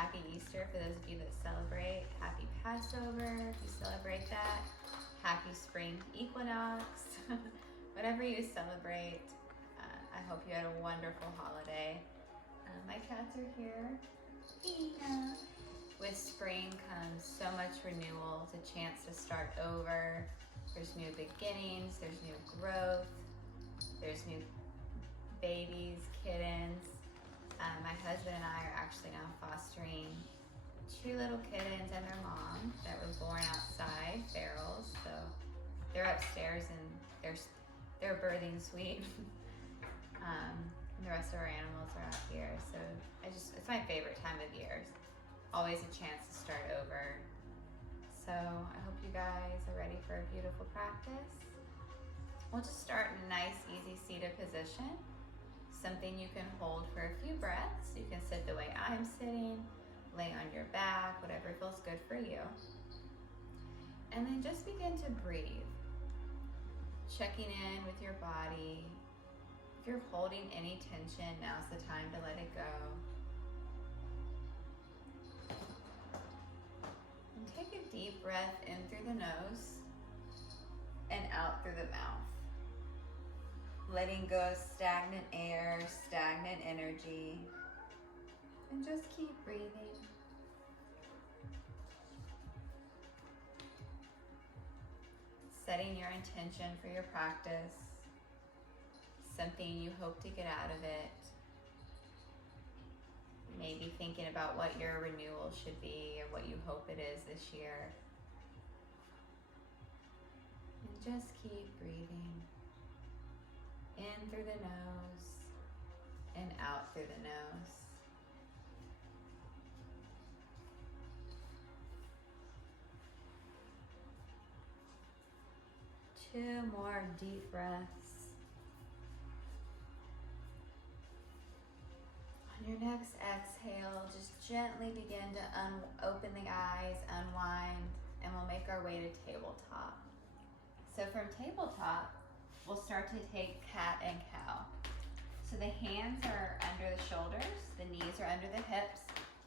happy Easter for those of you that celebrate. Happy Passover if you celebrate that. Happy spring equinox. Whatever you celebrate, I hope you had a wonderful holiday. My cats are here. Yeah. With spring comes so much renewal. It's a chance to start over. There's new beginnings, there's new growth, there's new babies, kittens. My husband and I are actually now fostering 2 little kittens and their mom that were born outside, ferals. So they're upstairs in their birthing suite. And the rest of our animals are out here. So it's my favorite time of year. Always a chance to start over. So I hope you guys are ready for a beautiful practice. We'll just start in a nice, easy seated position. Something you can hold for a few breaths. You can sit the way I'm sitting, lay on your back, whatever feels good for you. And then just begin to breathe. Checking in with your body. If you're holding any tension, now's the time to let it go. And take a deep breath in through the nose and out through the mouth. Letting go of stagnant air, stagnant energy. And just keep breathing. Setting your intention for your practice. Something you hope to get out of it. Maybe thinking about what your renewal should be or what you hope it is this year. And just keep breathing. In through the nose and out through the nose. Two more deep breaths. On your next exhale, just gently begin to open the eyes, unwind, and we'll make our way to tabletop. So from tabletop, we'll start to take cat and cow. So the hands are under the shoulders, the knees are under the hips.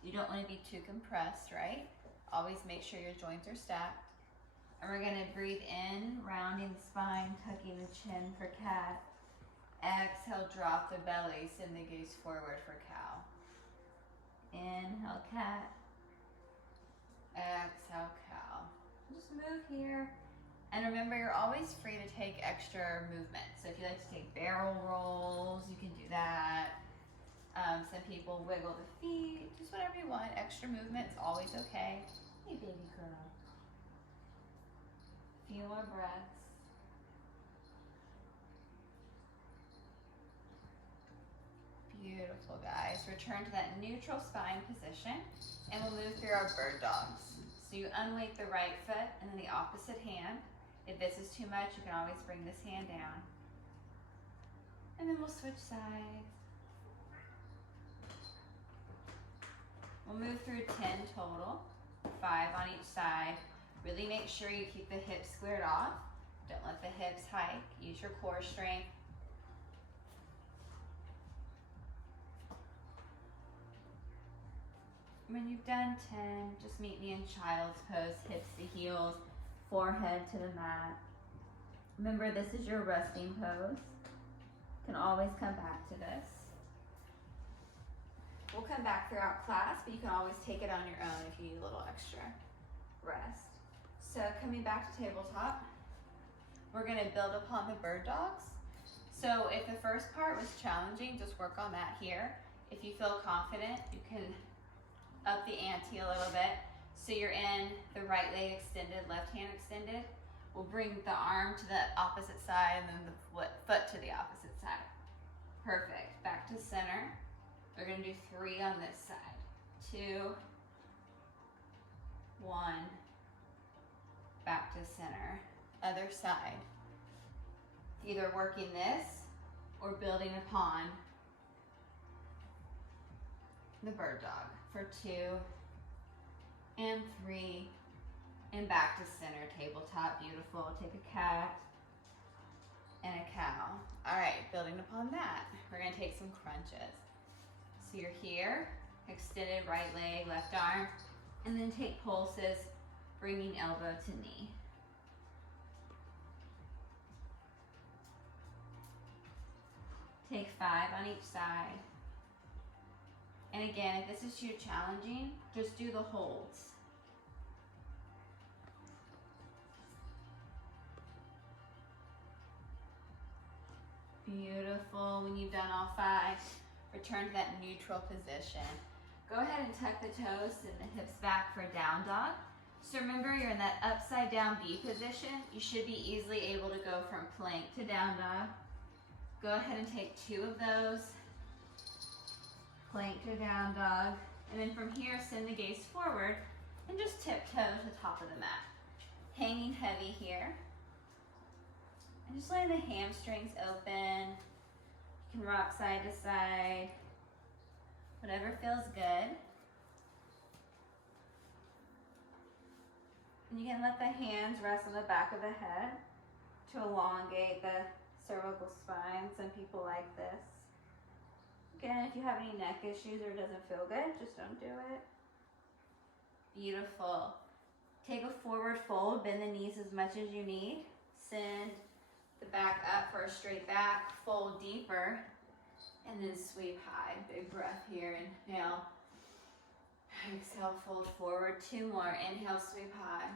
You don't want to be too compressed, right? Always make sure your joints are stacked. And we're going to breathe in, rounding the spine, tucking the chin for cat. Exhale, drop the belly, send the gaze forward for cow. Inhale, cat. Exhale, cow. Just move here. And remember, you're always free to take extra movement. So if you like to take barrel rolls, you can do that. Some people wiggle the feet, just whatever you want. Extra movement's always okay. Hey, baby girl. Few more breaths. Beautiful, guys. Return to that neutral spine position, and we'll move through our bird dogs. So you unweight the right foot and then the opposite hand. If this is too much, you can always bring this hand down. And then we'll switch sides. We'll move through 10 total, 5 on each side. Really make sure you keep the hips squared off. Don't let the hips hike. Use your core strength. When you've done 10, just meet me in child's pose, hips to heels, forehead to the mat. Remember, this is your resting pose. You can always come back to this. We'll come back throughout class, but you can always take it on your own if you need a little extra rest. So coming back to tabletop, we're gonna build upon the bird dogs. So if the first part was challenging, just work on that here. If you feel confident, you can up the ante a little bit. So you're in the right leg extended, left hand extended. We'll bring the arm to the opposite side and then the foot to the opposite side. Perfect. Back to center. We're gonna do 3 on this side. 2, 1, back to center. Other side. Either working this or building upon the bird dog for 2 and 3 and back to center. Tabletop, beautiful. Take a cat and a cow. All right, building upon that, we're gonna take some crunches. So you're here, Extended right leg, left arm. And then take pulses, bringing elbow to knee. Take 5 on each side. And again, if this is too challenging, just do the holds. Beautiful. When you've done all 5, return to that neutral position. Go ahead and tuck the toes and the hips back for down dog. So remember, you're in that upside down B position. You should be easily able to go from plank to down dog. Go ahead and take 2 of those. Plank to down dog. And then from here, send the gaze forward and just tiptoe to the top of the mat. Hanging heavy here. And just letting the hamstrings open. You can rock side to side. Whatever feels good. And you can let the hands rest on the back of the head to elongate the cervical spine. Some people like this. Again, if you have any neck issues or it doesn't feel good, just don't do it. Beautiful. Take a forward fold, bend the knees as much as you need. Send the back up for a straight back, fold deeper, and then sweep high. Big breath here, inhale. Exhale, fold forward. 2 more, inhale, sweep high.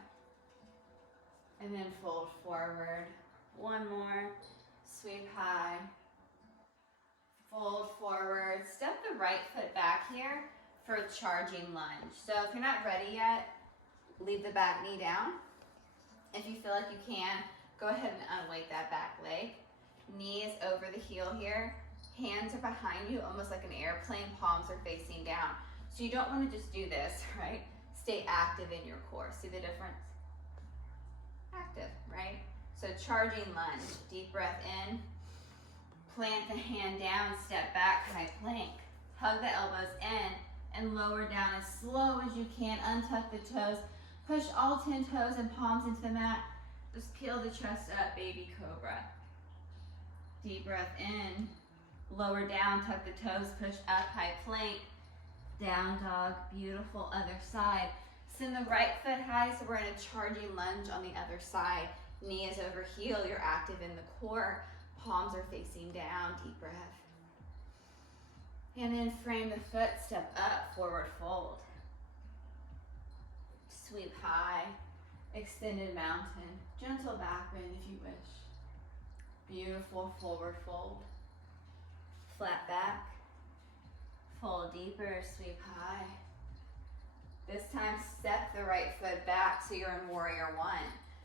And then fold forward. 1 more, sweep high. Fold forward. Step the right foot back here for a charging lunge. So if you're not ready yet, leave the back knee down. If you feel like you can, go ahead and unweight that back leg. Knee is over the heel here. Hands are behind you, almost like an airplane. Palms are facing down. So you don't want to just do this, right? Stay active in your core. See the difference? Active, right? So charging lunge. Deep breath in. Plant the hand down, step back, high plank. Hug the elbows in and lower down as slow as you can. Untuck the toes. Push all 10 toes and palms into the mat. Just peel the chest up, baby cobra. Deep breath in. Lower down, tuck the toes, push up, high plank. Down dog, beautiful other side. Send the right foot high, so we're in a charging lunge on the other side. Knee is over heel, you're active in the core. Palms are facing down, deep breath. And then frame the foot, step up, forward fold. Sweep high, extended mountain. Gentle back bend if you wish. Beautiful forward fold. Flat back. Fold deeper, sweep high. This time step the right foot back so you're in warrior 1.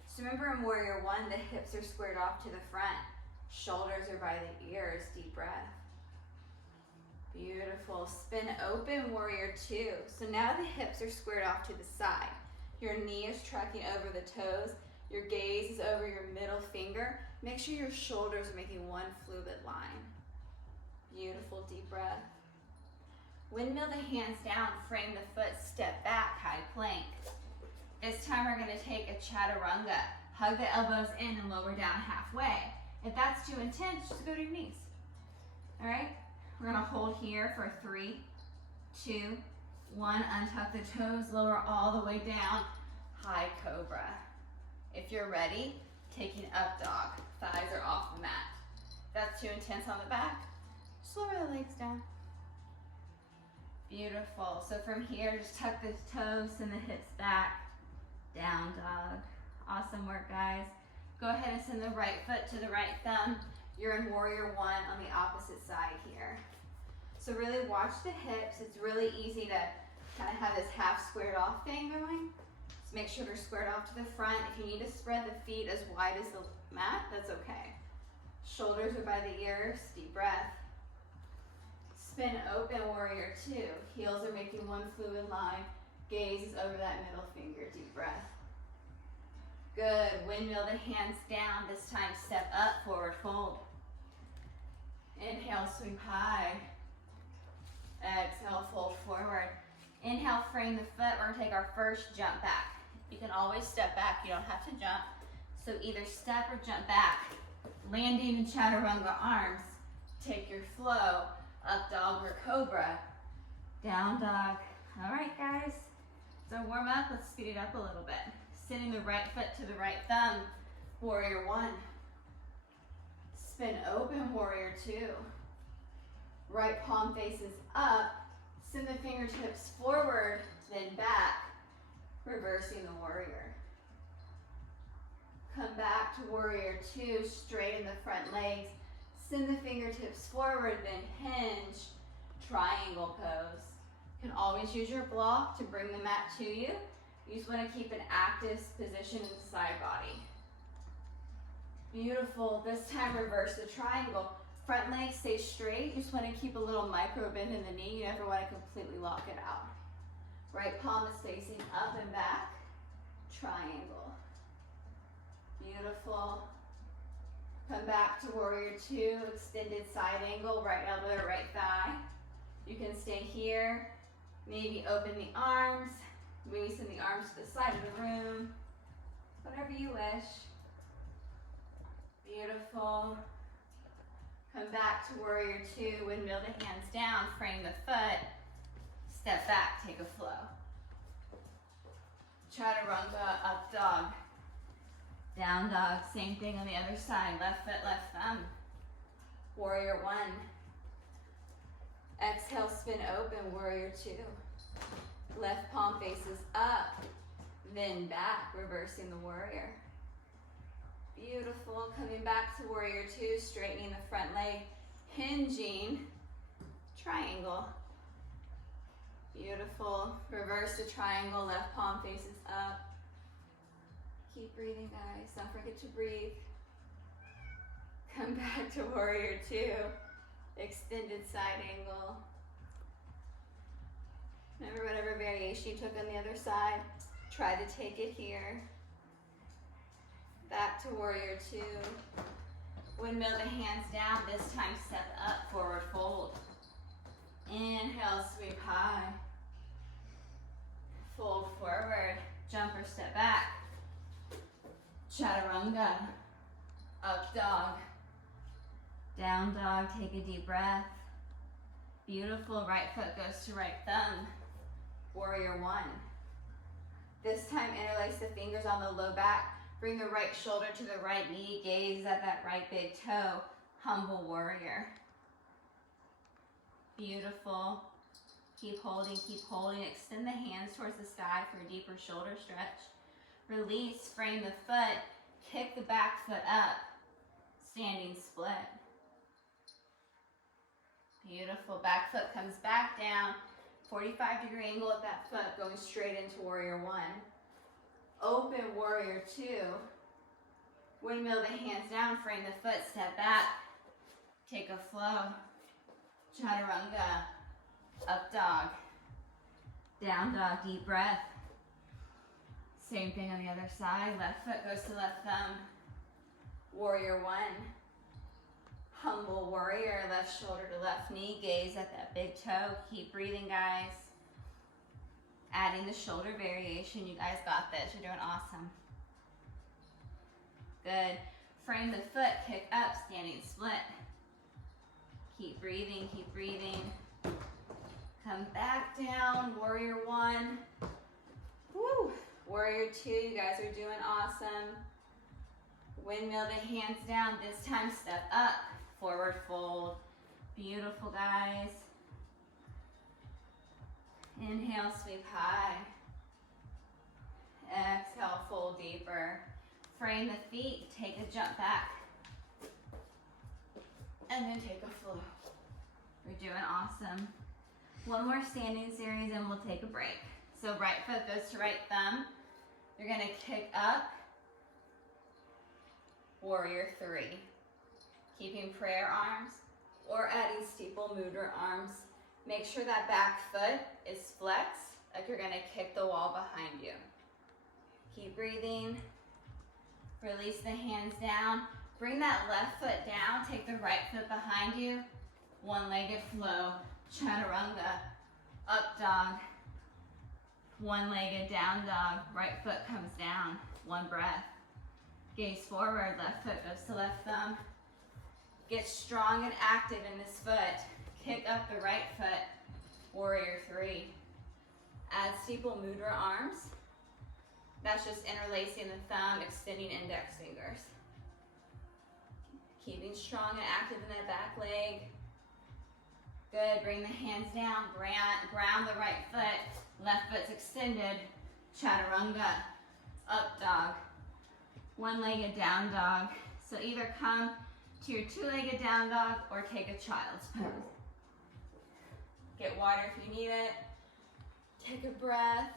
So remember in warrior 1, the hips are squared off to the front. Shoulders are by the ears, deep breath. Beautiful. Spin open, warrior 2. So now the hips are squared off to the side. Your knee is tracking over the toes. Your gaze is over your middle finger. Make sure your shoulders are making one fluid line. Beautiful, deep breath. Windmill the hands down, frame the foot, step back, high plank. This time we're gonna take a chaturanga. Hug the elbows in and lower down halfway. If that's too intense, just go to your knees. All right? We're gonna hold here for 3, 2, 1. Untuck the toes, lower all the way down. High cobra. If you're ready, taking up dog. Thighs are off the mat. If that's too intense on the back, just lower the legs down. Beautiful. So from here, just tuck the toes and the hips back. Down dog. Awesome work, guys. Go ahead and send the right foot to the right thumb. You're in warrior 1 on the opposite side here. So really watch the hips. It's really easy to kind of have this half squared off thing going. So make sure they're squared off to the front. If you need to spread the feet as wide as the mat, that's okay. Shoulders are by the ears, deep breath. Spin open, warrior 2. Heels are making one fluid line. Gaze is over that middle finger, deep breath. Good, windmill the hands down. This time step up, forward fold. Inhale, sweep high. Exhale, fold forward. Inhale, frame the foot. We're gonna take our first jump back. You can always step back, you don't have to jump. So either step or jump back. Landing in chaturanga arms. Take your flow, up dog or cobra. Down dog. All right, guys. So warm up, let's speed it up a little bit. Sitting the right foot to the right thumb, warrior one. Spin open, warrior two. Right palm faces up, send the fingertips forward, then back, reversing the warrior. Come back to warrior two, straighten the front legs, send the fingertips forward, then hinge, triangle pose. You can always use your block to bring the mat to you. You just want to keep an active position in the side body. Beautiful. This time reverse the triangle. Front leg stays straight. You just want to keep a little micro bend in the knee. You never want to completely lock it out. Right palm is facing up and back. Triangle. Beautiful. Come back to warrior two. Extended side angle. Right elbow to right thigh. You can stay here. Maybe open the arms. Maybe send the arms to the side of the room. Whatever you wish. Beautiful. Come back to warrior two. Windmill the hands down. Frame the foot. Step back. Take a flow. Chaturanga, up dog. Down dog. Same thing on the other side. Left foot, left thumb. Warrior one. Exhale, spin open, warrior two. Left palm faces up, then back, reversing the warrior. Beautiful. Coming back to warrior two, straightening the front leg, hinging, triangle. Beautiful. Reverse the triangle, left palm faces up. Keep breathing, guys. Don't forget to breathe. Come back to warrior two. Extended side angle. Remember, whatever variation you took on the other side, try to take it here. Back to warrior two. Windmill the hands down. This time step up, forward fold. Inhale, sweep high. Fold forward. Jump or step back. Chaturanga. Up dog. Down dog, take a deep breath. Beautiful, right foot goes to right thumb. Warrior one. This time interlace the fingers on the low back. Bring the right shoulder to the right knee. Gaze at that right big toe. Humble warrior. Beautiful. Keep holding, keep holding. Extend the hands towards the sky for a deeper shoulder stretch. Release, frame the foot. Kick the back foot up. Standing split. Beautiful. Back foot comes back down. 45-degree angle at that foot, going straight into warrior one. Open warrior two. Windmill the hands down, frame the foot, step back. Take a flow. Chaturanga. Up dog. Down dog, deep breath. Same thing on the other side. Left foot goes to left thumb. Warrior one. Humble warrior, left shoulder to left knee, gaze at that big toe. Keep breathing, guys. Adding the shoulder variation. You guys got this. You're doing awesome. Good. Frame the foot, kick up, standing split. Keep breathing, keep breathing. Come back down, warrior one. Woo! Warrior two, you guys are doing awesome. Windmill the hands down, this time step up. Forward fold. Beautiful, guys. Inhale, sweep high. Exhale, fold deeper. Frame the feet, take a jump back. And then take a flow. You're doing awesome. One more standing series and we'll take a break. So right foot goes to right thumb. You're gonna kick up. Warrior three. Keeping prayer arms or adding steeple mudra arms. Make sure that back foot is flexed, like you're gonna kick the wall behind you. Keep breathing. Release the hands down. Bring that left foot down. Take the right foot behind you. One-legged flow. Chaturanga. Up dog. One-legged down dog. Right foot comes down. One breath. Gaze forward. Left foot goes to left thumb. Get strong and active in this foot. Kick up the right foot. Warrior 3. Add steeple mudra arms. That's just interlacing the thumb, extending index fingers. Keeping strong and active in that back leg. Good, bring the hands down, ground the right foot, left foot's extended. Chaturanga, up dog. One-legged down dog. So either come to your two-legged down dog or take a child's pose. Get water if you need it. Take a breath.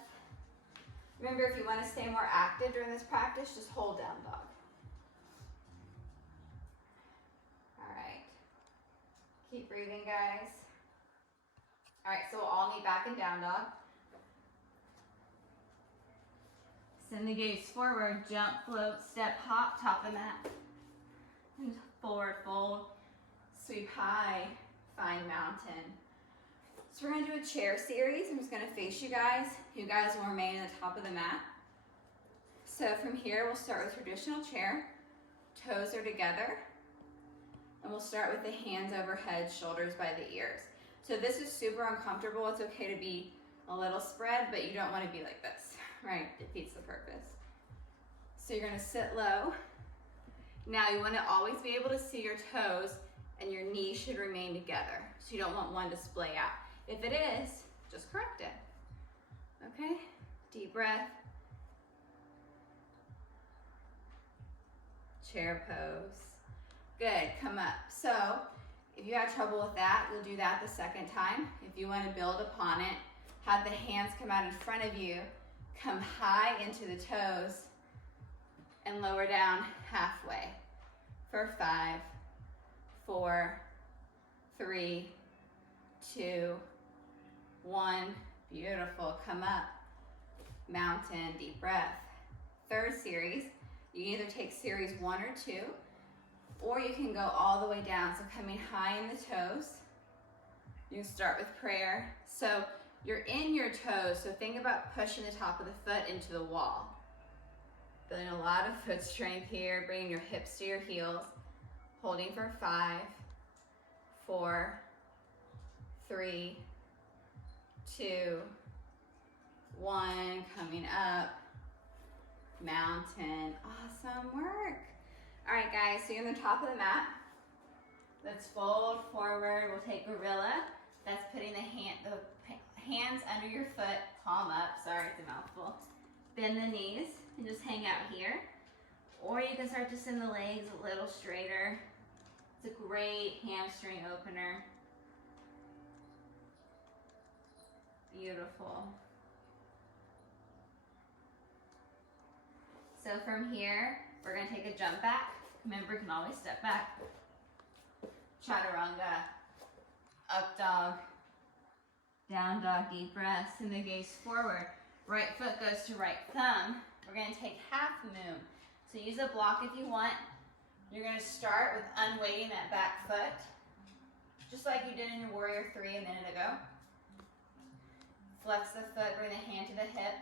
Remember, if you want to stay more active during this practice, just hold down dog. All right. Keep breathing, guys. All right, so we'll all meet back in down dog. Send the gaze forward, jump, float, step, hop, top of the mat. And forward fold, sweep high, find mountain. So we're gonna do a chair series. I'm just gonna face you guys. You guys will remain at the top of the mat. So from here, we'll start with traditional chair. Toes are together. And we'll start with the hands overhead, shoulders by the ears. So this is super uncomfortable. It's okay to be a little spread, but you don't wanna be like this, right? Defeats the purpose. So you're gonna sit low. Now you wanna always be able to see your toes and your knees should remain together. So you don't want one to splay out. If it is, just correct it. Okay, deep breath. Chair pose. Good, come up. So if you had trouble with that, we'll do that the second time. If you wanna build upon it, have the hands come out in front of you, come high into the toes, and lower down halfway. For 5, 4, 3, 2, 1. Beautiful, come up. Mountain, deep breath. Third series, you can either take series 1 or 2, or you can go all the way down. So coming high in the toes. You can start with prayer. So you're in your toes, so think about pushing the top of the foot into the wall. Building a lot of foot strength here, bringing your hips to your heels. Holding for 5, 4, 3, 2, 1, coming up. Mountain, awesome work. All right, guys, so you're on the top of the mat. Let's fold forward. We'll take gorilla. That's putting the hands under your foot, palm up. Sorry, it's a mouthful. Bend the knees and just hang out here. Or you can start to send the legs a little straighter. It's a great hamstring opener. Beautiful. So from here, we're gonna take a jump back. Remember, you can always step back. Chaturanga, up dog, down dog, deep breath, send the gaze forward. Right foot goes to right thumb. We're gonna take half moon. So use a block if you want. You're gonna start with unweighting that back foot, just like you did in your Warrior 3 a minute ago. Flex the foot, bring the hand to the hip.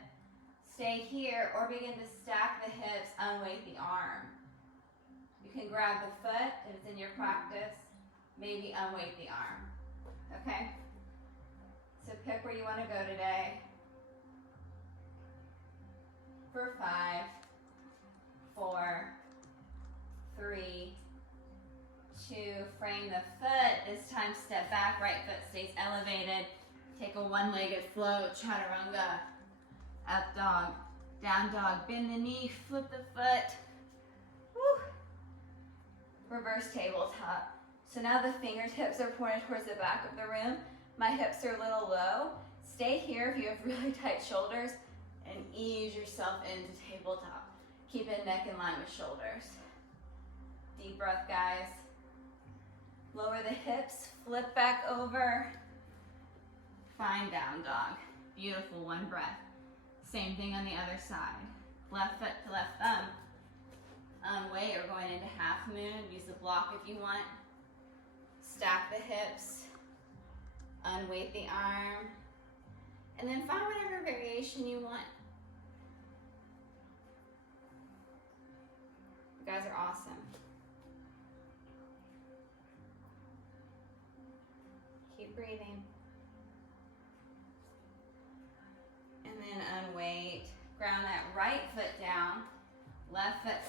Stay here or begin to stack the hips, unweight the arm. You can grab the foot if it's in your practice, maybe unweight the arm, okay? So pick where you wanna go today. For 5, 4, 3, 2, frame the foot. This time step back, right foot stays elevated. Take a one-legged float, chaturanga. Up dog, down dog, bend the knee, flip the foot. Woo. Reverse tabletop. So now the fingertips are pointed towards the back of the room. My hips are a little low. Stay here if you have really tight shoulders and ease yourself into tabletop. Keep it neck in line with shoulders. Deep breath, guys. Lower the hips, flip back over. Find down dog. Beautiful, one breath. Same thing on the other side. Left foot to left thumb. Unweight or going into half moon. Use the block if you want. Stack the hips. Unweight the arm. And then find whatever variation you want. You guys are awesome. Keep breathing.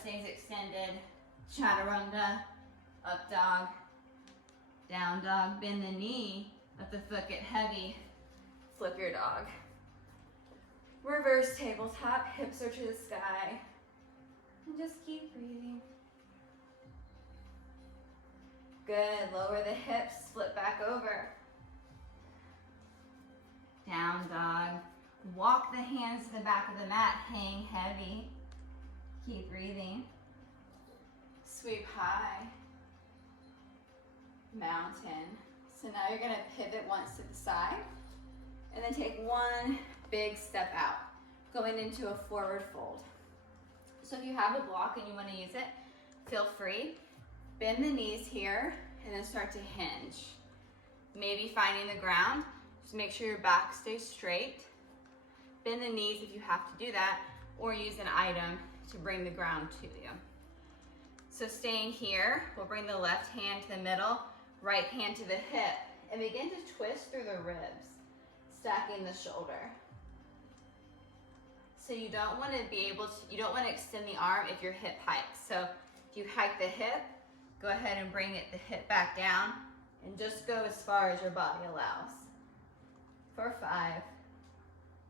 stays extended. Chaturanga, up dog, down dog, bend the knee, let the foot get heavy, flip your dog. Reverse tabletop, hips are to the sky, and just keep breathing. Good, lower the hips, flip back over. Down dog, walk the hands to the back of the mat, hang heavy, keep breathing. Sweep high, mountain. So now you're gonna pivot once to the side, and then take one big step out, going into a forward fold. So if you have a block and you wanna use it, feel free. Bend the knees here, and then start to hinge. Maybe finding the ground, just make sure your back stays straight. Bend the knees if you have to do that, or use an item to bring the ground to you. So staying here, we'll bring the left hand to the middle, right hand to the hip, and begin to twist through the ribs, stacking the shoulder. So you don't want to extend the arm if your hip hikes. So if you hike the hip, go ahead and bring the hip back down, and just go as far as your body allows. For 5,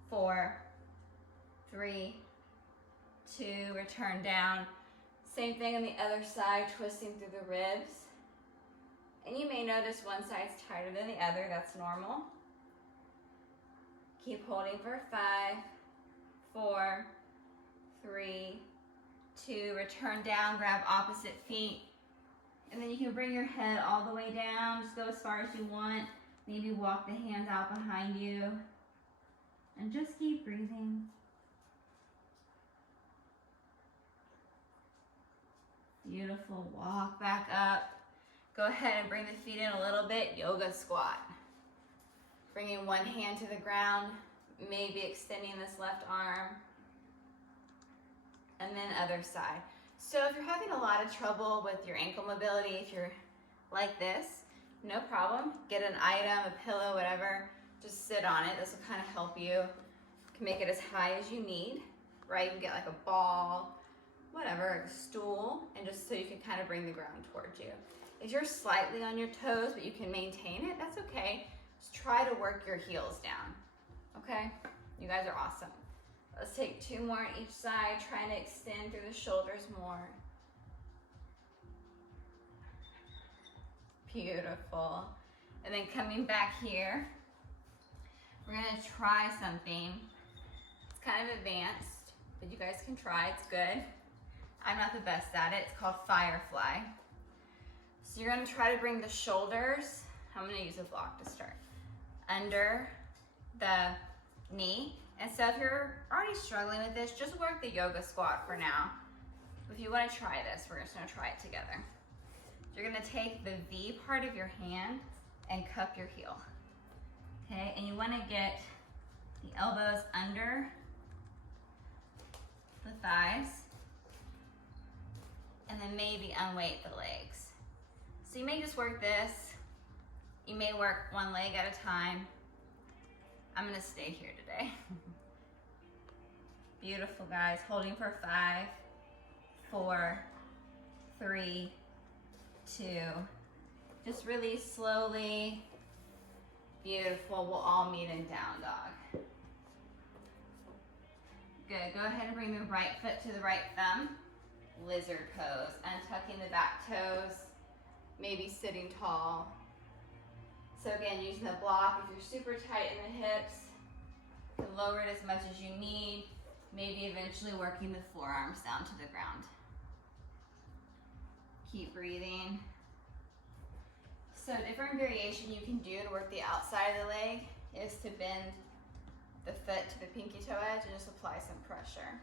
4, 3, 2, return down. Same thing on the other side, twisting through the ribs. And you may notice one side's tighter than the other, that's normal. Keep holding for 5, 4, 3, 2, return down, grab opposite feet. And then you can bring your head all the way down, just go as far as you want. Maybe walk the hands out behind you. And just keep breathing. Beautiful, walk back up. Go ahead and bring the feet in a little bit, yoga squat. Bringing one hand to the ground, maybe extending this left arm. And then other side. So if you're having a lot of trouble with your ankle mobility, if you're like this, no problem. Get an item, a pillow, whatever, just sit on it. This will kind of help you. You can make it as high as you need, right? You can get like a ball, whatever, a stool, and just so you can kind of bring the ground towards you. If you're slightly on your toes, but you can maintain it, that's okay. Just try to work your heels down, okay? You guys are awesome. Let's take 2 more on each side, trying to extend through the shoulders more. Beautiful. And then coming back here, we're gonna try something. It's kind of advanced, but you guys can try, it's good. I'm not the best at it, it's called Firefly. So you're gonna try to bring the shoulders, I'm gonna use a block to start, under the knee. And so if you're already struggling with this, just work the yoga squat for now. If you wanna try this, we're just gonna try it together. You're gonna take the V part of your hand and cup your heel. Okay, and you wanna get the elbows under the thighs, and then maybe unweight the legs. So you may just work this. You may work one leg at a time. I'm gonna stay here today. Beautiful, guys. Holding for 5, 4, 3, 2. Just release slowly. Beautiful. We'll all meet in down dog. Good. Go ahead and bring the right foot to the right thumb. Lizard pose. Untucking the back toes. Maybe sitting tall. So again, using the block, if you're super tight in the hips, you can lower it as much as you need. Maybe eventually working the forearms down to the ground. Keep breathing. So different variation you can do to work the outside of the leg is to bend the foot to the pinky toe edge and just apply some pressure.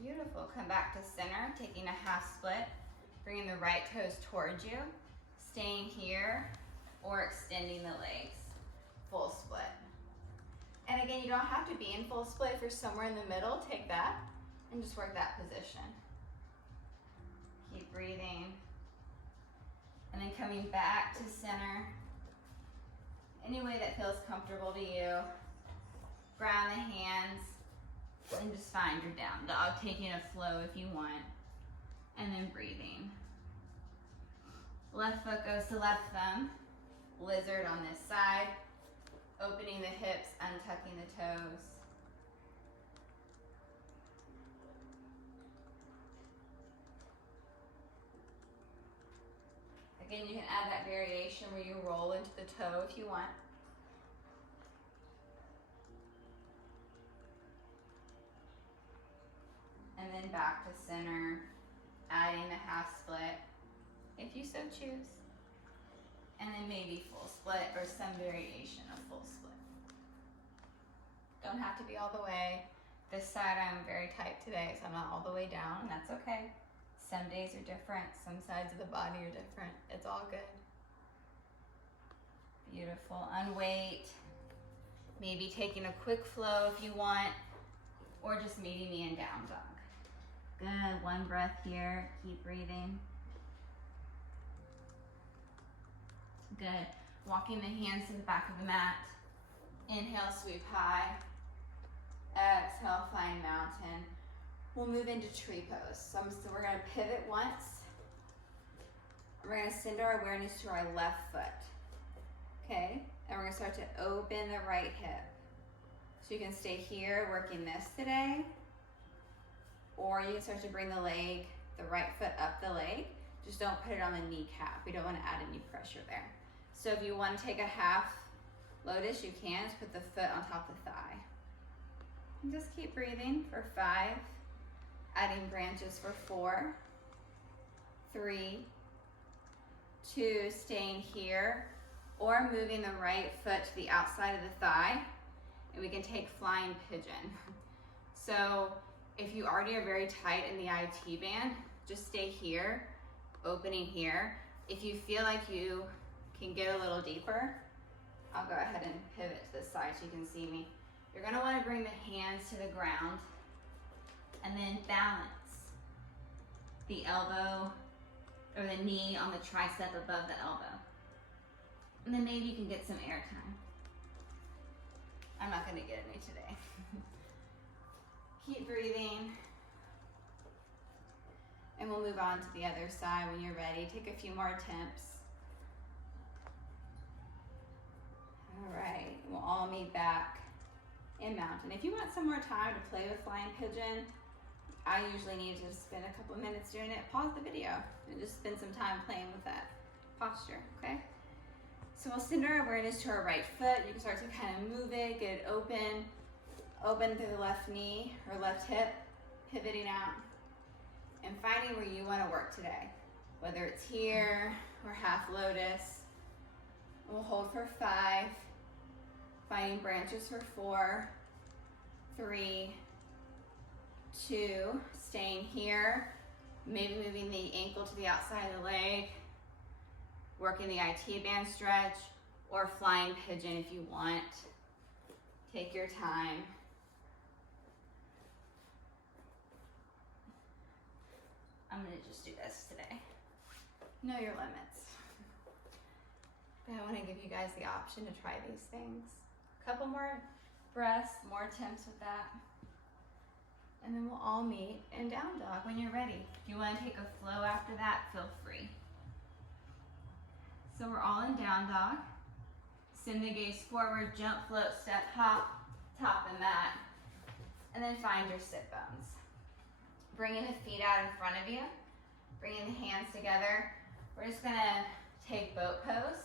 Beautiful. Come back to center, taking a half split, bringing the right toes towards you, staying here, or extending the legs. Full split. And again, you don't have to be in full split. If you're somewhere in the middle, take that and just work that position. Keep breathing. And then coming back to center. Any way that feels comfortable to you. ground the hands, and just find your down dog, taking a flow if you want, and then breathing. Left foot goes to left thumb, lizard on this side, opening the hips, untucking the toes. Again, you can add that variation where you roll into the toe if you want. And then back to center, adding the half split, if you so choose. And then maybe full split or some variation of full split. Don't have to be all the way. This side I'm very tight today, so I'm not all the way down, and that's okay. Some days are different, some sides of the body are different. It's all good. Beautiful, unweight. Maybe taking a quick flow if you want, or just meeting me in down dog. Good, one breath here, keep breathing. Good, walking the hands to the back of the mat. Inhale, sweep high. Exhale, flying mountain. We'll move into tree pose. So we're gonna pivot once. We're gonna send our awareness to our left foot. Okay, and we're gonna start to open the right hip. So you can stay here working this today, or you can start to bring the leg, the right foot up the leg. Just don't put it on the kneecap. We don't wanna add any pressure there. So if you wanna take a half lotus, you can. Just put the foot on top of the thigh. And just keep breathing for 5, adding branches for 4, 3, 2, staying here, or moving the right foot to the outside of the thigh, and we can take flying pigeon. So if you already are very tight in the IT band, just stay here, opening here. If you feel like you can get a little deeper, I'll go ahead and pivot to the side so you can see me. You're gonna wanna bring the hands to the ground and then balance the elbow or the knee on the tricep above the elbow. And then maybe you can get some air time. I'm not gonna get any today. Keep breathing. And we'll move on to the other side when you're ready. Take a few more attempts. All right, we'll all meet back in mountain. If you want some more time to play with flying pigeon, I usually need to spend a couple minutes doing it. Pause the video and just spend some time playing with that posture, okay? So we'll send our awareness to our right foot. You can start to kind of move it, get it open through the left knee or left hip, pivoting out, and finding where you want to work today, whether it's here or half lotus. We'll hold for 5, finding branches for 4, 3, 2, staying here, maybe moving the ankle to the outside of the leg, working the IT band stretch, or flying pigeon if you want. Take your time. I'm gonna just do this today. Know your limits. But I wanna give you guys the option to try these things. A couple more breaths, more attempts with that. And then we'll all meet in down dog when you're ready. If you wanna take a flow after that, feel free. So we're all in down dog. Send the gaze forward, jump, float, step, hop, top the mat, and then find your sit bones. Bringing the feet out in front of you, bringing the hands together. We're just gonna take boat pose.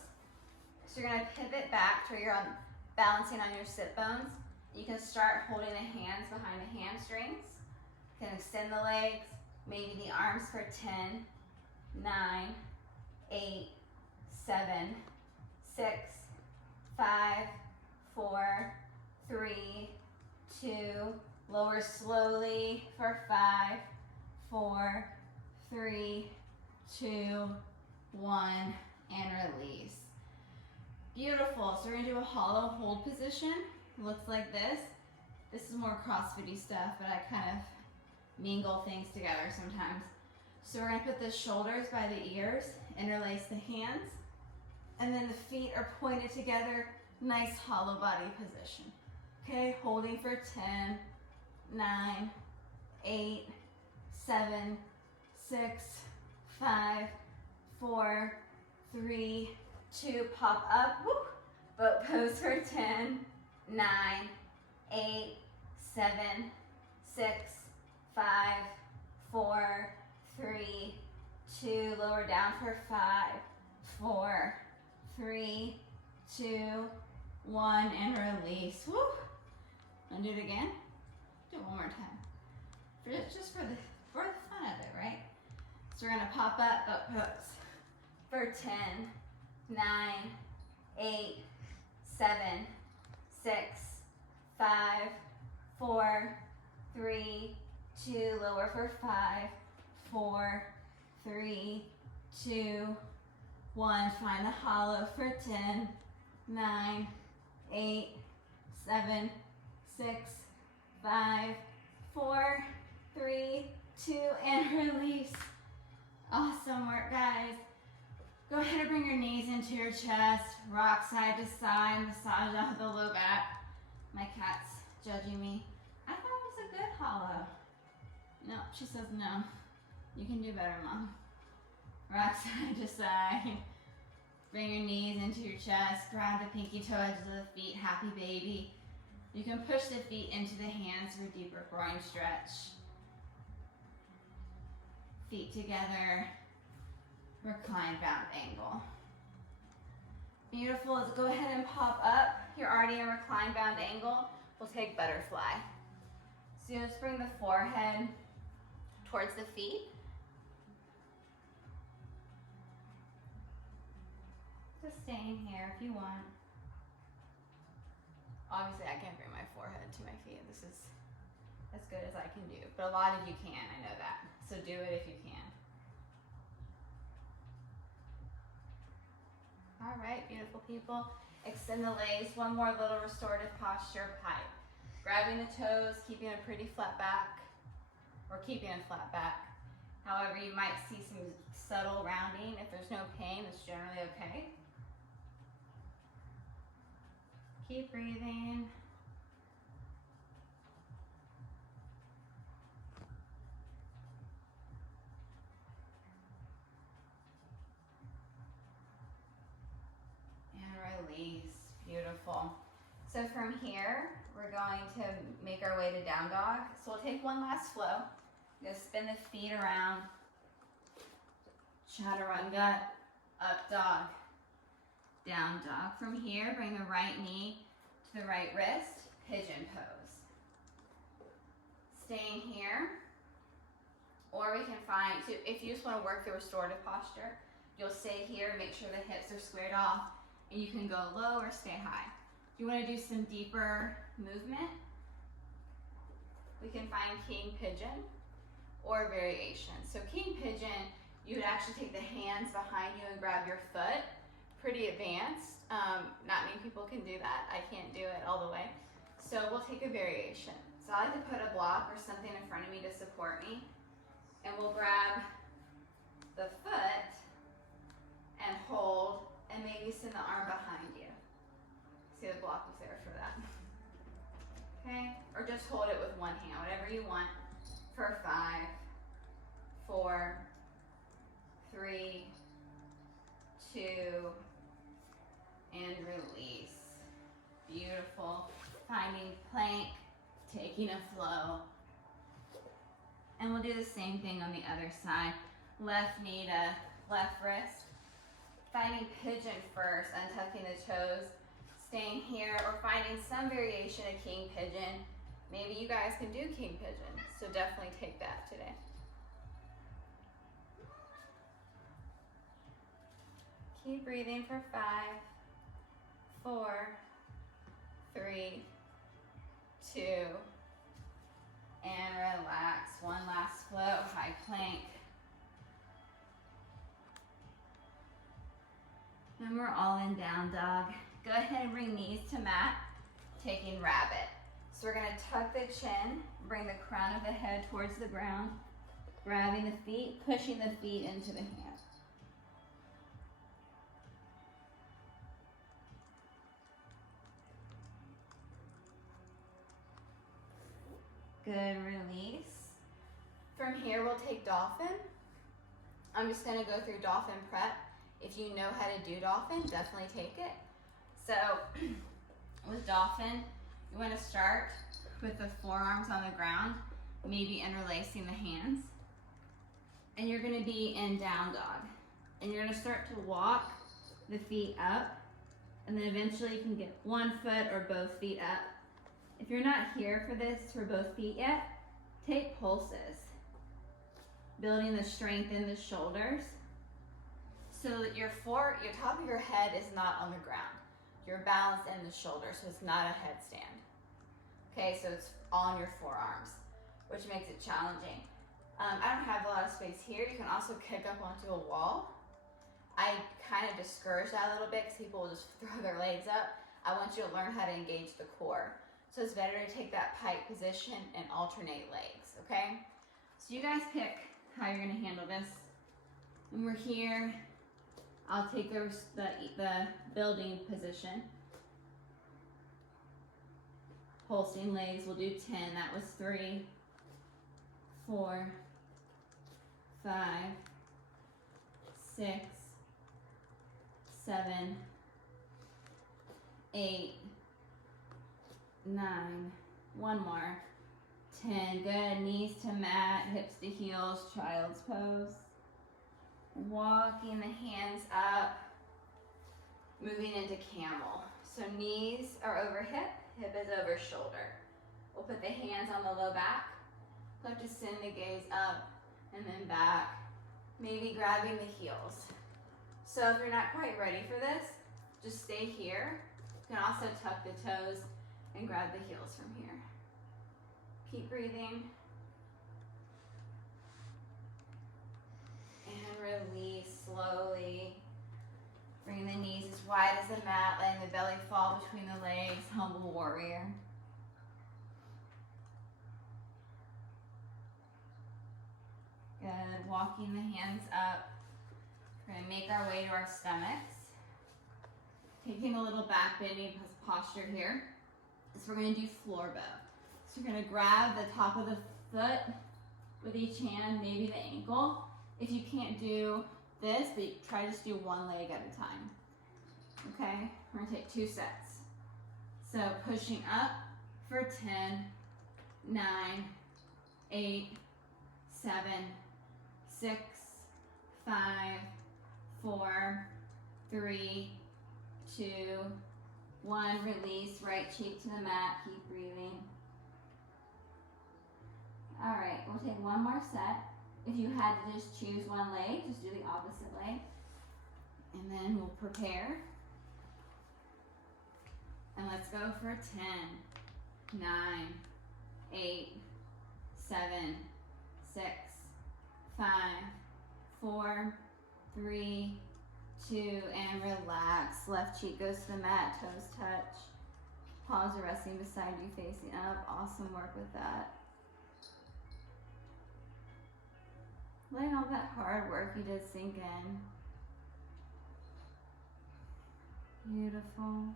So you're gonna pivot back to where you're balancing on your sit bones. You can start holding the hands behind the hamstrings. You can extend the legs, maybe the arms for 10, 9, 8, 7, 6, 5, 4, 3, 2, lower slowly for 5, 4, 3, 2, 1, and release. Beautiful, so we're gonna do a hollow hold position. Looks like this. This is more CrossFit-y stuff, but I kind of mingle things together sometimes. So we're gonna put the shoulders by the ears, interlace the hands, and then the feet are pointed together, nice hollow body position. Okay, holding for 10, 9, 8, 7, 6, 5, 4, 3, 2, pop up. Woo. Boat pose for 10, 9, 8, 7, 6, 5, 4, 3, 2, lower down for 5, 4, 3, 2, 1, and release. Woo. And do it again. Do it one more time. Just for the fun of it, right? So we're gonna pop up, boat pose for 10, 9, 8, 7, 6, 5, 4, 3, 2, lower for 5, 4, 3, 2, 1. Find the hollow for 10, 9, 8, 7, 6, 5, 4, 3, 2, and release. Awesome work, guys. Go ahead and bring your knees into your chest. Rock side to side. Massage out the low back. My cat's judging me. I thought it was a good hollow. No, she says no. You can do better, Mom. Rock side to side. Bring your knees into your chest. Grab the pinky toe edges of the feet. Happy baby. You can push the feet into the hands for a deeper groin stretch. Feet together. Recline bound angle. Beautiful. Let's go ahead and pop up. You're already in recline bound angle. We'll take butterfly. So you just bring the forehead towards the feet. Just staying here if you want. Obviously, I can't bring my forehead to my feet. This is as good as I can do. But a lot of you can, I know that. So do it if you can. All right, beautiful people. Extend the legs. One more little restorative posture, pipe. Grabbing the toes, keeping a pretty flat back, or keeping a flat back. However, you might see some subtle rounding. If there's no pain, it's generally okay. Keep breathing. And release. Beautiful. So from here, we're going to make our way to down dog. So we'll take one last flow. We're gonna spin the feet around. Chaturanga, up dog, down dog. From here, bring the right knee to the right wrist, pigeon pose. Staying here, or we can find, if you just want to work the restorative posture, you'll stay here, make sure the hips are squared off, and you can go low or stay high. If you want to do some deeper movement, we can find king pigeon or variation. So king pigeon, you would actually take the hands behind you and grab your foot. Pretty advanced. Not many people can do that. I can't do it all the way. So we'll take a variation. So I like to put a block or something in front of me to support me. And we'll grab the foot and hold and maybe send the arm behind you. See, the block was there for that. Okay, or just hold it with one hand, whatever you want. For 5, 4, 3, 2, and release. Beautiful. Finding plank, taking a flow. And we'll do the same thing on the other side. Left knee to left wrist. Finding pigeon first, untucking the toes, staying here, or finding some variation of king pigeon. Maybe you guys can do king pigeon, so definitely take that today. Keep breathing for 5, 4, 3, 2, and relax. One last flow, high plank. Then we're all in down dog. Go ahead and bring knees to mat, taking rabbit. So we're gonna tuck the chin, bring the crown of the head towards the ground, grabbing the feet, pushing the feet into the hands. Good, release. From here, we'll take dolphin. I'm just gonna go through dolphin prep. If you know how to do dolphin, definitely take it. So with dolphin, you wanna start with the forearms on the ground, maybe interlacing the hands. And you're gonna be in down dog. And you're gonna start to walk the feet up, and then eventually you can get one foot or both feet up. If you're not here for this for both feet yet, take pulses. Building the strength in the shoulders so that your top of your head is not on the ground. You're balanced in the shoulders, so it's not a headstand. Okay, so it's on your forearms, which makes it challenging. I don't have a lot of space here. You can also kick up onto a wall. I kind of discourage that a little bit because people will just throw their legs up. I want you to learn how to engage the core. So it's better to take that pike position and alternate legs, okay? So you guys pick how you're gonna handle this. When we're here, I'll take the building position. Pulsing legs, we'll do 10. That was 3, 4, 5, 6, 7, 8, 9, one more, 10, good, knees to mat, hips to heels, child's pose. Walking the hands up, moving into camel. So knees are over hip, hip is over shoulder. We'll put the hands on the low back, look to send the gaze up and then back, maybe grabbing the heels. So if you're not quite ready for this, just stay here. You can also tuck the toes and grab the heels from here. Keep breathing. And release slowly. Bring the knees as wide as the mat, letting the belly fall between the legs, humble warrior. Good, walking the hands up. We're gonna make our way to our stomachs. Taking a little back bending posture here. So we're gonna do floor bow. So you're gonna grab the top of the foot with each hand, maybe the ankle. If you can't do this, but try to just do one leg at a time. Okay, we're gonna take 2 sets. So pushing up for 10, 9, 8, 7, 6, 5, 4, 3, 2, 1. Release, right cheek to the mat, keep breathing. All right, we'll take one more set. If you had to just choose one leg, just do the opposite leg. And then we'll prepare. And let's go for 10, 9, 8, 7, 6, 5, 4, 3, 2, and relax. Left cheek goes to the mat, toes touch. Paws are resting beside you, facing up. Awesome work with that. Letting all that hard work you did sink in. Beautiful.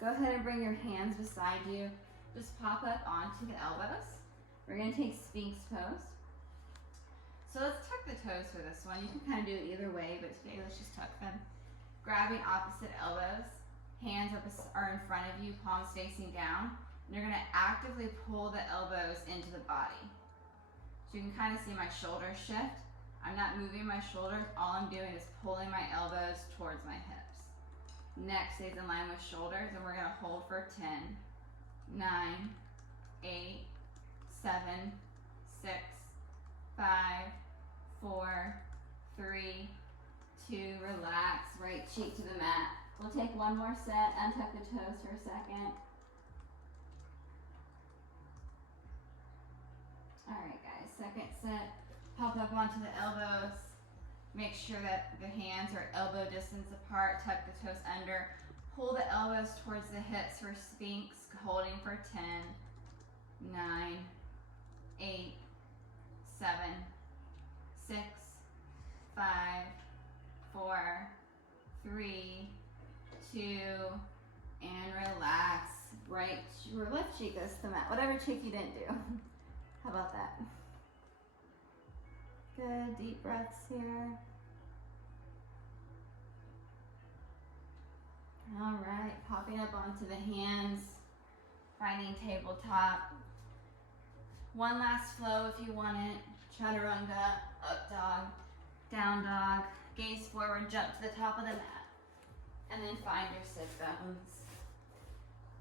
Go ahead and bring your hands beside you. Just pop up onto the elbows. We're gonna take Sphinx pose. So let's tuck the toes for this one. You can kind of do it either way, but today let's just tuck them. Grabbing opposite elbows. Hands are in front of you, palms facing down. And you're gonna actively pull the elbows into the body. So you can kind of see my shoulders shift. I'm not moving my shoulders. All I'm doing is pulling my elbows towards my hips. Neck stays in line with shoulders, and we're gonna hold for 10, 9, 8, 7, 6, 5, 4, 3, 2, relax, right cheek to the mat. We'll take one more set, untuck the toes for a second. All right, guys, second set, pop up onto the elbows. Make sure that the hands are elbow distance apart, tuck the toes under. Pull the elbows towards the hips for Sphinx, holding for 10, 9, 8, 7, 6, 5, 4, 3, 2, and relax. Right, your left cheek goes to the mat. Whatever cheek you didn't do. How about that? Good, deep breaths here. All right, popping up onto the hands, finding tabletop. One last flow if you want it. Chaturanga, up dog, down dog, gaze forward, jump to the top of the mat. And then find your sit bones.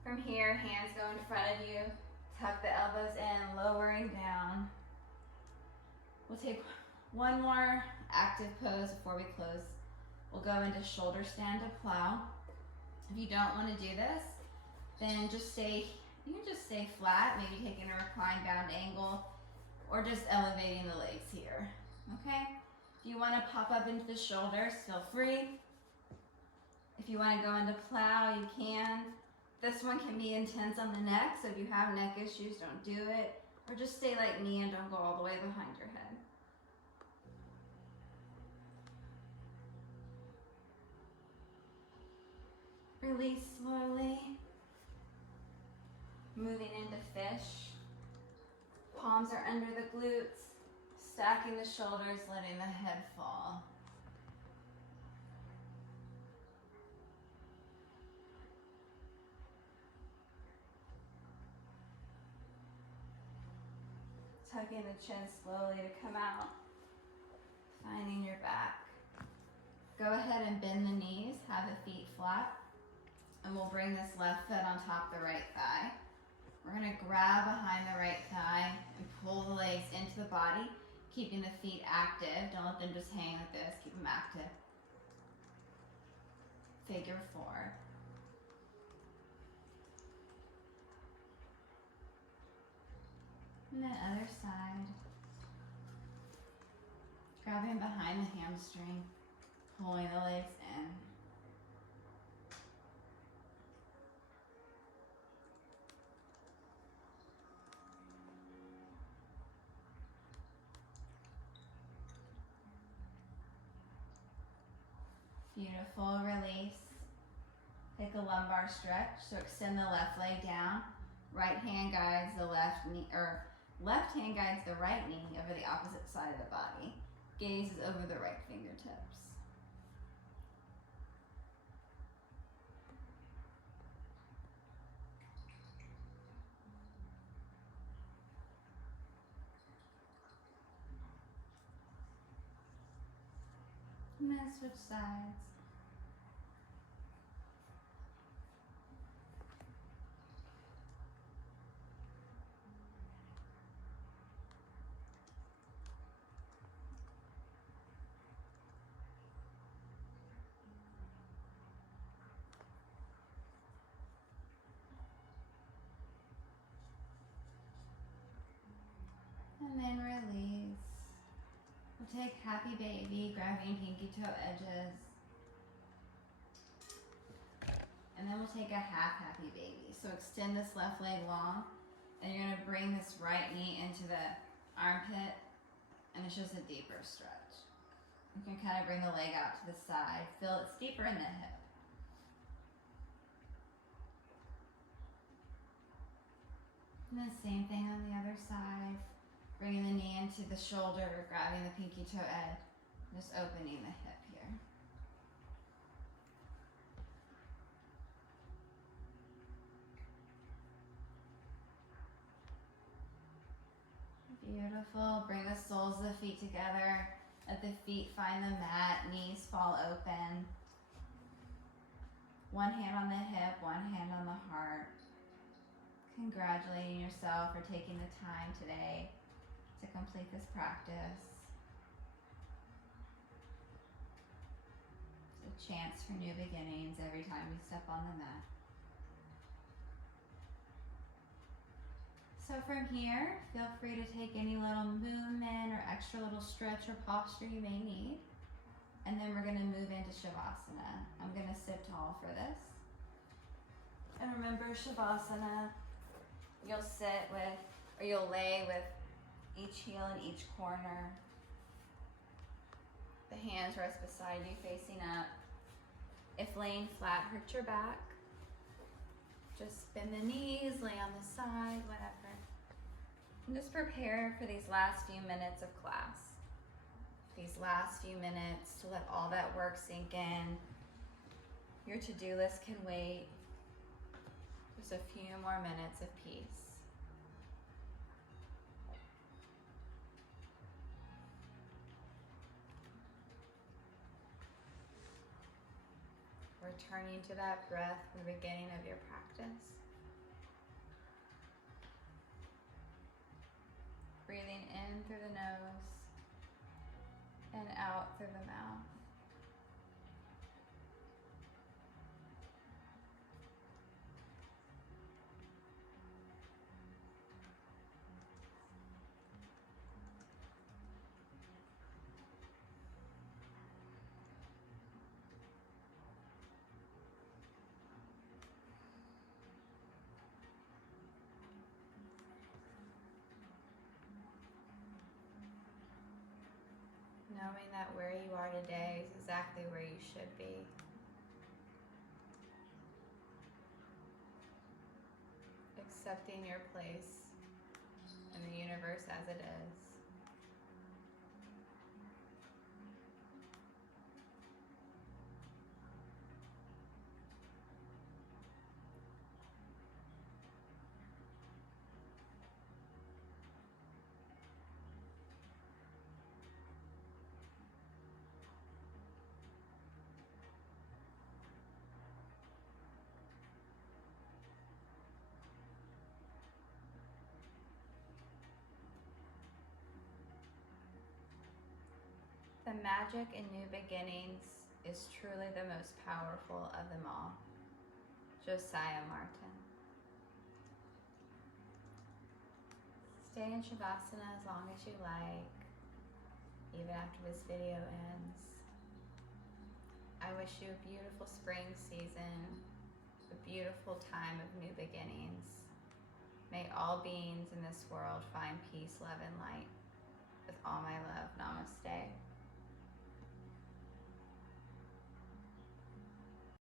From here, hands go in front of you. Tuck the elbows in, lowering down. We'll take one more active pose before we close. We'll go into shoulder stand to plow. If you don't want to do this, then you can just stay flat, maybe taking a recline bound angle, or just elevating the legs here, okay? If you want to pop up into the shoulders, feel free. If you want to go into plow, you can. This one can be intense on the neck, so if you have neck issues, don't do it. Or just stay like me and don't go all the way behind your head. Release slowly. Moving into fish. Palms are under the glutes. Stacking the shoulders, letting the head fall. Tucking the chin slowly to come out. Finding your back. Go ahead and bend the knees, have the feet flat. And we'll bring this left foot on top of the right thigh. We're gonna grab behind the right thigh and pull the legs into the body, keeping the feet active. Don't let them just hang like this, keep them active. Figure four. And then other side. Grabbing behind the hamstring, pulling the legs in. Beautiful, release. Take a lumbar stretch, so extend the left leg down. Right hand guides the left knee, or left hand guides the right knee over the opposite side of the body. Gaze is over the right fingertips. And then switch sides. And then release. We'll take happy baby, grabbing pinky toe edges. And then we'll take a half happy baby. So extend this left leg long, and you're gonna bring this right knee into the armpit, and it's just a deeper stretch. You can kind of bring the leg out to the side. Feel it's deeper in the hip. And then same thing on the other side. Bringing the knee into the shoulder, grabbing the pinky toe edge, just opening the hip here. Beautiful. Bring the soles of the feet together. Let the feet find the mat, knees fall open. One hand on the hip, one hand on the heart. Congratulating yourself for taking the time today to complete this practice. It's a chance for new beginnings every time we step on the mat. So from here, feel free to take any little movement or extra little stretch or posture you may need. And then we're gonna move into Shavasana. I'm gonna sit tall for this. And remember, Shavasana, you'll sit with, or you'll lay with each heel in each corner. The hands rest beside you, facing up. If laying flat hurts your back, Just bend the knees, lay on the side, whatever. And just prepare for these last few minutes of class. These last few minutes to let all that work sink in. Your to-do list can wait. Just a few more minutes of peace. Returning to that breath from the beginning of your practice. Breathing in through the nose and out through the mouth. Knowing that where you are today is exactly where you should be. Accepting your place in the universe as it is. The magic in new beginnings is truly the most powerful of them all. Josiah Martin. Stay in Shavasana as long as you like, even after this video ends. I wish you a beautiful spring season, a beautiful time of new beginnings. May all beings in this world find peace, love, and light. With all my love, namaste.